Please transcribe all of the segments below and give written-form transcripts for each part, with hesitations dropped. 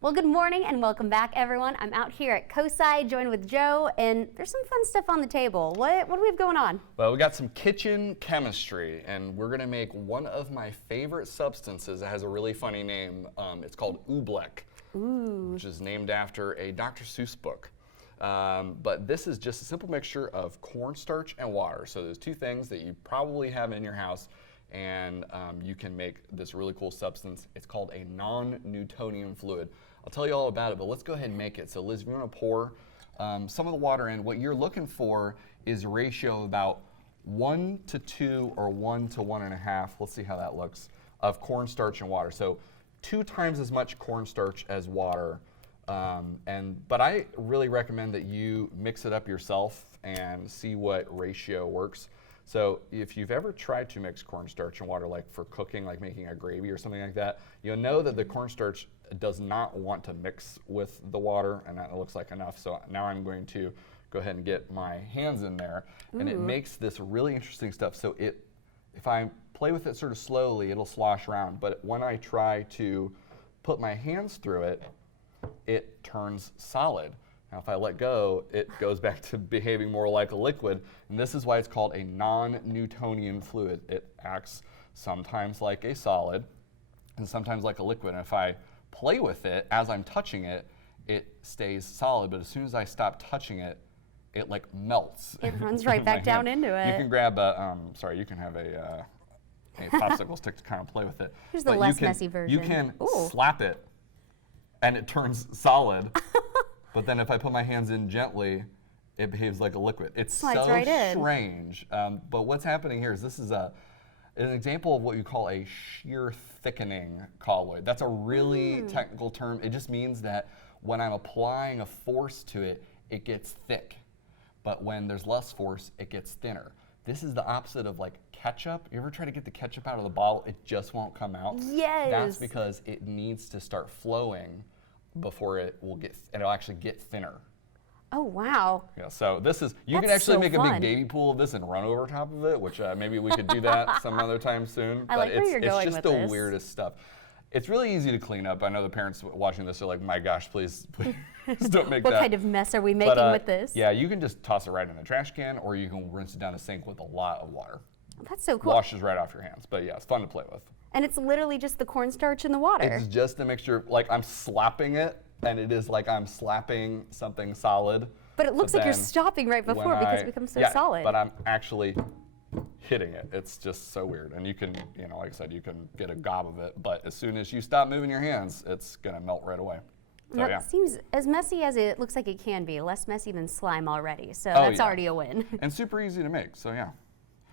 Well, good morning and welcome back, everyone. I'm out here at COSI, joined with Joe, and there's some fun stuff on the table. What do we have going on? Well, we got some kitchen chemistry, and we're going to make one of my favorite substances that has a really funny name. It's called Oobleck, which is named after a Dr. Seuss book. But this is just a simple mixture of cornstarch and water. So there's two things that you probably have in your house, and you can make this really cool substance. It's called a non-newtonian fluid. I'll tell you all about it, but let's go ahead and make it. So Liz, if you want to pour some of the water in, what you're looking for is a ratio of about 1 to 2 or 1 to 1.5, let's see how that looks, of cornstarch and water. So 2 times as much cornstarch as water. But I really recommend that you mix it up yourself and see what ratio works. So if you've ever tried to mix cornstarch and water, like for cooking, like making a gravy or something like that, you'll know that the cornstarch does not want to mix with the water, and that looks like enough. So now I'm going to go ahead and get my hands in there, and it makes this really interesting stuff. So if I play with it sort of slowly, it'll slosh around, but when I try to put my hands through it, it turns solid. Now, if I let go, it goes back to behaving more like a liquid, and this is why it's called a non-newtonian fluid. It acts sometimes like a solid and sometimes like a liquid. And if I play with it as I'm touching it, it stays solid, but as soon as I stop touching it, it like melts. It runs right back down into it. You can grab a, you can have a popsicle stick to kind of play with it. Here's the less messy version. You can slap it, and it turns solid. But then if I put my hands in gently, it behaves like a liquid. It's so strange. But what's happening here is this is an example of what you call a shear thickening colloid. That's a really technical term. It just means that when I'm applying a force to it, it gets thick. But when there's less force, it gets thinner. This is the opposite of like ketchup. You ever try to get the ketchup out of the bottle? It just won't come out. Yes. That's because it needs to start flowing before it'll actually get thinner. Oh, wow. Yeah, so this is, you can actually make a big baby pool of this and run over top of it, which maybe we could do that some other time soon. I like where you're going with this. It's just the weirdest stuff. It's really easy to clean up. I know the parents watching this are like, my gosh, please don't make that. What kind of mess are we making with this? Yeah, you can just toss it right in the trash can, or you can rinse it down the sink with a lot of water. That's so cool. Washes right off your hands. But yeah, it's fun to play with. And it's literally just the cornstarch and the water. It's just a mixture, like I'm slapping it, and it is like I'm slapping something solid. But it looks like you're stopping right before because it becomes so solid. But I'm actually hitting it. It's just so weird. And you can, like I said, you can get a gob of it, but as soon as you stop moving your hands, it's gonna melt right away. So, that seems as messy as it looks like it can be, less messy than slime already. So that's already a win. And super easy to make, so yeah.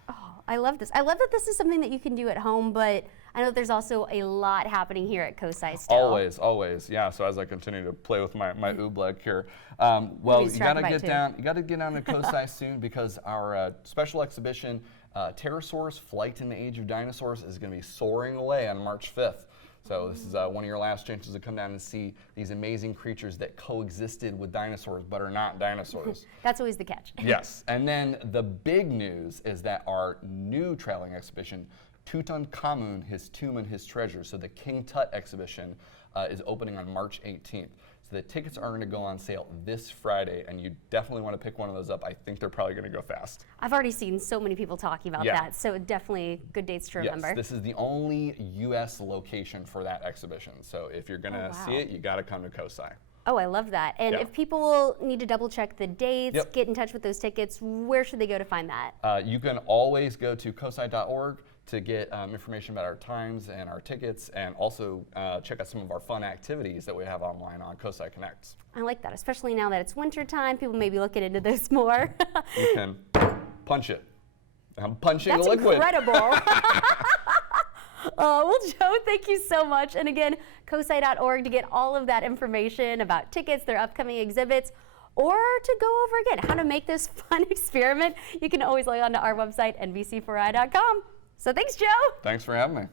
Oh, I love this. I love that this is something that you can do at home, but I know there's also a lot happening here at COSI still. Always, yeah. So as I continue to play with my Oobleck here, you gotta get down to COSI soon because our special exhibition, Pterosaurs: Flight in the Age of Dinosaurs, is gonna be soaring away on March 5th. So this is one of your last chances to come down and see these amazing creatures that coexisted with dinosaurs but are not dinosaurs. That's always the catch. Yes, and then the big news is that our new trailing exhibition, Tutankhamun, His Tomb and His Treasures, so the King Tut exhibition is opening on March 18th. So the tickets are going to go on sale this Friday, and you definitely want to pick one of those up. I think they're probably going to go fast. I've already seen so many people talking about that, so definitely good dates to remember. Yes, this is the only U.S. location for that exhibition. So if you're going to see it, you got to come to COSI. Oh, I love that. And if people need to double check the dates, get in touch with those tickets, where should they go to find that? You can always go to cosi.org to get information about our times and our tickets, and also check out some of our fun activities that we have online on COSI Connects. I like that, especially now that it's winter time. People may be looking into this more. You can punch it. I'm punching a liquid. That's incredible. Well, Joe, thank you so much. And again, cosi.org to get all of that information about tickets, their upcoming exhibits, or to go over again how to make this fun experiment. You can always log on to our website, nbc4i.com. So thanks, Joe. Thanks for having me.